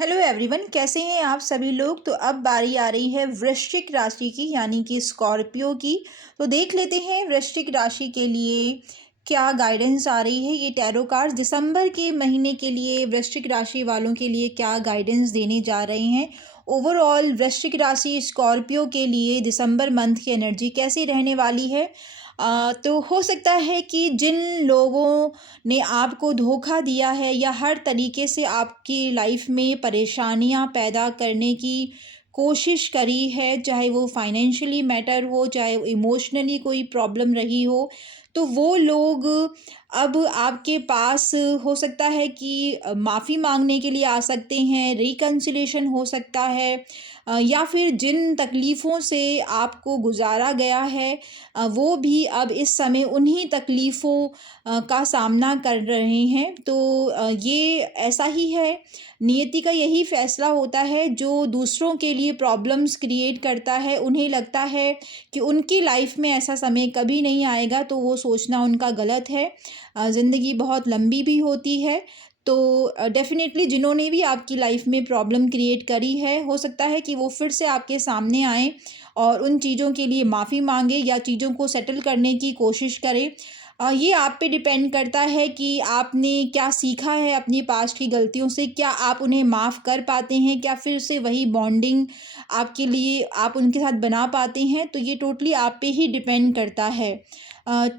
Hello everyone, कैसे हैं आप सभी लोग। तो अब बारी आ रही है वृश्चिक राशि की, यानी कि स्कॉर्पियो की। तो देख लेते हैं वृश्चिक राशि के लिए क्या गाइडेंस आ रही है। ये टैरो कार्ड दिसंबर के महीने के लिए वृश्चिक राशि वालों के लिए क्या गाइडेंस देने जा रहे हैं। ओवरऑल वृश्चिक राशि स्कॉर्पियो के लिए दिसंबर मंथ की एनर्जी कैसी रहने वाली है। तो हो सकता है कि जिन लोगों ने आपको धोखा दिया है या हर तरीके से आपकी लाइफ में परेशानियां पैदा करने की कोशिश करी है, चाहे वो फाइनेंशियली मैटर हो, चाहे इमोशनली कोई प्रॉब्लम रही हो, तो वो लोग अब आपके पास हो सकता है कि माफ़ी मांगने के लिए आ सकते हैं, रिकन्सिलेशन हो सकता है, या फिर जिन तकलीफ़ों से आपको गुजारा गया है वो भी अब इस समय उन्हीं तकलीफ़ों का सामना कर रहे हैं। तो ये ऐसा ही है, नियति का यही फ़ैसला होता है। जो दूसरों के लिए प्रॉब्लम्स क्रिएट करता है, उन्हें लगता है कि उनकी लाइफ में ऐसा समय कभी नहीं आएगा, तो वो सोचना उनका गलत है। ज़िंदगी बहुत लंबी भी होती है। तो डेफ़िनेटली जिन्होंने भी आपकी लाइफ में प्रॉब्लम क्रिएट करी है, हो सकता है कि वो फिर से आपके सामने आएँ और उन चीज़ों के लिए माफ़ी माँगे या चीज़ों को सेटल करने की कोशिश करें। ये आप पे डिपेंड करता है कि आपने क्या सीखा है अपनी पास्ट की गलतियों से, क्या आप उन्हें माफ़ कर पाते हैं, क्या फिर से वही बॉन्डिंग आपके लिए आप उनके साथ बना पाते हैं। तो ये टोटली आप पे ही डिपेंड करता है।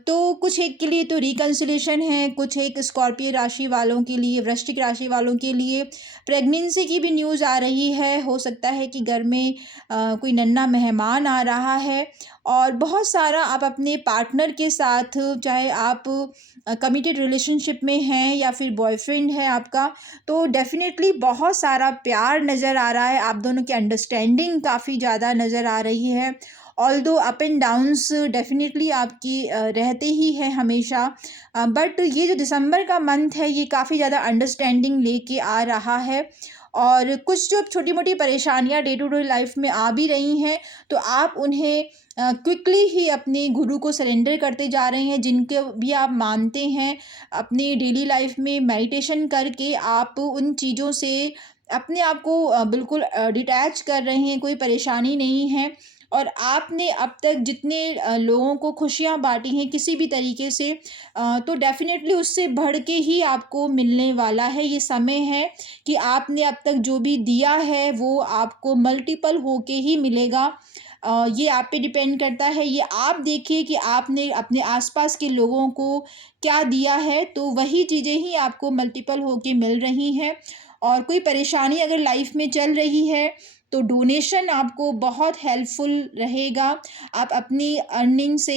तो कुछ एक के लिए तो रिकन्सिलेशन है, कुछ एक स्कॉर्पियो राशि वालों के लिए, वृश्चिक राशि वालों के लिए प्रेगनेंसी की भी न्यूज़ आ रही है। हो सकता है कि घर में कोई नन्हा मेहमान आ रहा है और बहुत सारा आप अपने पार्टनर के साथ, चाहे आप कमिटेड रिलेशनशिप में हैं या फिर बॉयफ्रेंड है आपका, तो डेफ़िनेटली बहुत सारा प्यार नज़र आ रहा है। आप दोनों की अंडरस्टैंडिंग काफ़ी ज़्यादा नज़र आ रही है। Although up and downs definitely आपकी रहते ही हैं हमेशा, बट ये जो दिसंबर का मंथ है, ये काफ़ी ज़्यादा अंडरस्टैंडिंग लेके आ रहा है। और कुछ जो छोटी-मोटी परेशानियाँ डे टू डे लाइफ़ में आ भी रही हैं, तो आप उन्हें क्विकली ही अपने गुरु को सरेंडर करते जा रहे हैं, जिनके भी आप मानते हैं। अपनी डेली लाइफ़ में मेडिटेशन करके आप उन चीज़ों से अपने आप को बिल्कुल डिटैच कर रहे हैं, कोई परेशानी नहीं है। और आपने अब तक जितने लोगों को खुशियाँ बाँटी हैं किसी भी तरीके से, तो डेफ़िनेटली उससे बढ़ के ही आपको मिलने वाला है। ये समय है कि आपने अब तक जो भी दिया है वो आपको मल्टीपल होके ही मिलेगा। ये आप पे डिपेंड करता है। ये आप देखिए कि आपने अपने आस-पास के लोगों को क्या दिया है, तो वही चीज़ें ही आपको मल्टीपल होके मिल रही हैं। और कोई परेशानी अगर लाइफ़ में चल रही है, तो डोनेशन आपको बहुत हेल्पफुल रहेगा। आप अपनी अर्निंग से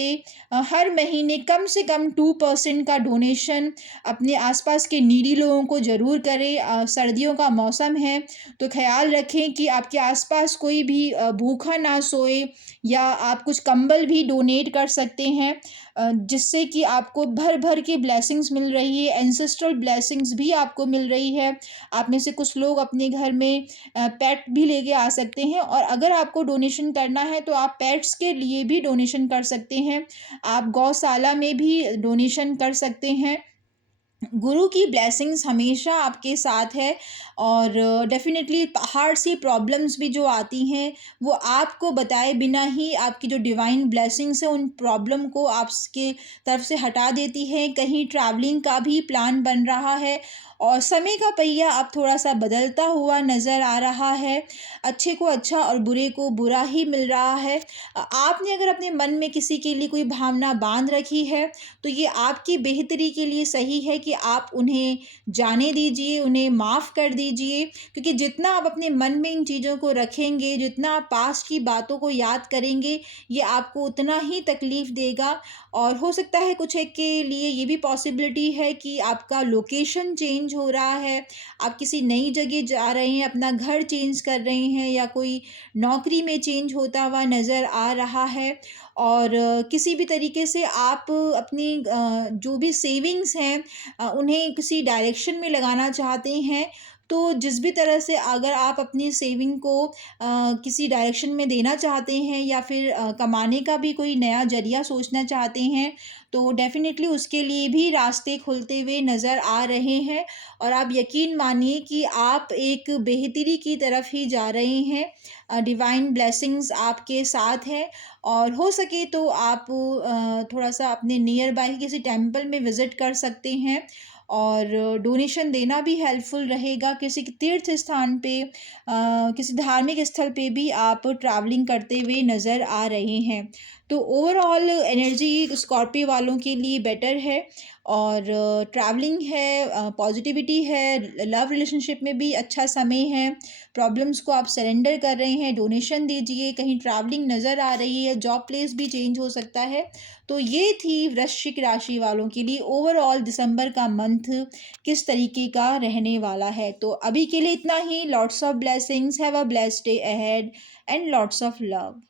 हर महीने कम से कम 2% का डोनेशन अपने आस-पास के नीडी लोगों को ज़रूर करें। सर्दियों का मौसम है, तो ख़्याल रखें कि आपके आस-पास कोई भी भूखा ना सोए, या आप कुछ कंबल भी डोनेट कर सकते हैं, जिससे कि आपको भर-भर के ब्लेसिंग्स मिल रही है, एंसेस्ट्रल ब्लेसिंग्स भी आपको मिल रही है। आप में से कुछ लोग अपने घर में पेट भी लेके आ सकते हैं, और अगर आपको डोनेशन करना है तो आप पेट्स के लिए भी डोनेशन कर सकते हैं। आप गौशाला में भी डोनेशन कर सकते हैं। गुरु की ब्लेसिंग्स हमेशा आपके साथ है। और डेफ़िनेटली पहाड़ से प्रॉब्लम्स भी जो आती हैं, वो आपको बताए बिना ही आपकी जो डिवाइन ब्लेसिंग्स है उन प्रॉब्लम को आपके तरफ से हटा देती है। कहीं ट्रैवलिंग का भी प्लान बन रहा है और समय का पहिया अब थोड़ा-सा बदलता हुआ नज़र आ रहा है। अच्छे को अच्छा और बुरे को बुरा ही मिल रहा है। आपने अगर अपने मन में किसी के लिए कोई भावना बाँध रखी है, तो ये आपकी बेहतरी के लिए सही है कि आप उन्हें जाने दीजिए, उन्हें माफ़ कर दीजिए। क्योंकि जितना आप अपने मन में इन चीज़ों को रखेंगे, जितना आप पास्ट की बातों को याद करेंगे, ये आपको उतना ही तकलीफ़ देगा। और हो सकता है कुछ एक के लिए ये भी पॉसिबिलिटी है कि आपका लोकेशन चेंज हो रहा है, आप किसी नई जगह जा रहे हैं, अपना घर चेंज कर रहे हैं, या कोई नौकरी में चेंज होता हुआ नज़र आ रहा है। और किसी भी तरीके से आप अपनी जो भी सेविंग्स हैं उन्हें किसी डायरेक्शन में लगाना चाहते हैं, तो जिस भी तरह से अगर आप अपनी सेविंग को किसी डायरेक्शन में देना चाहते हैं या फिर कमाने का भी कोई नया ज़रिया सोचना चाहते हैं, तो डेफ़िनेटली उसके लिए भी रास्ते खुलते हुए नज़र आ रहे हैं और आप यकीन मानिए कि आप एक बेहतरी की तरफ ही जा रहे हैं। डिवाइन ब्लेसिंग्स आपके साथ हैं और हो सके तो आप थोड़ा-सा अपने नियर बाय किसी टेंपल में विज़िट कर सकते हैं और डोनेशन देना भी हेल्पफुल रहेगा। किसी के तीर्थ स्थान पे किसी धार्मिक स्थल पे भी आप ट्रैवलिंग करते हुए नज़र आ रहे हैं। तो ओवरऑल एनर्जी स्कॉर्पियो वालों के लिए बेटर है और ट्रैवलिंग है, पॉजिटिविटी है, लव रिलेशनशिप में भी अच्छा समय है। प्रॉब्लम्स को आप सरेंडर कर रहे हैं, डोनेशन दीजिए, कहीं ट्रैवलिंग नज़र आ रही है, जॉब प्लेस भी चेंज हो सकता है। तो ये थी वृश्चिक राशि वालों के लिए ओवरऑल दिसंबर का मंथ किस तरीके का रहने वाला है। तो अभी के लिए इतना ही। Lots of blessings, have a blessed day ahead and lots of love.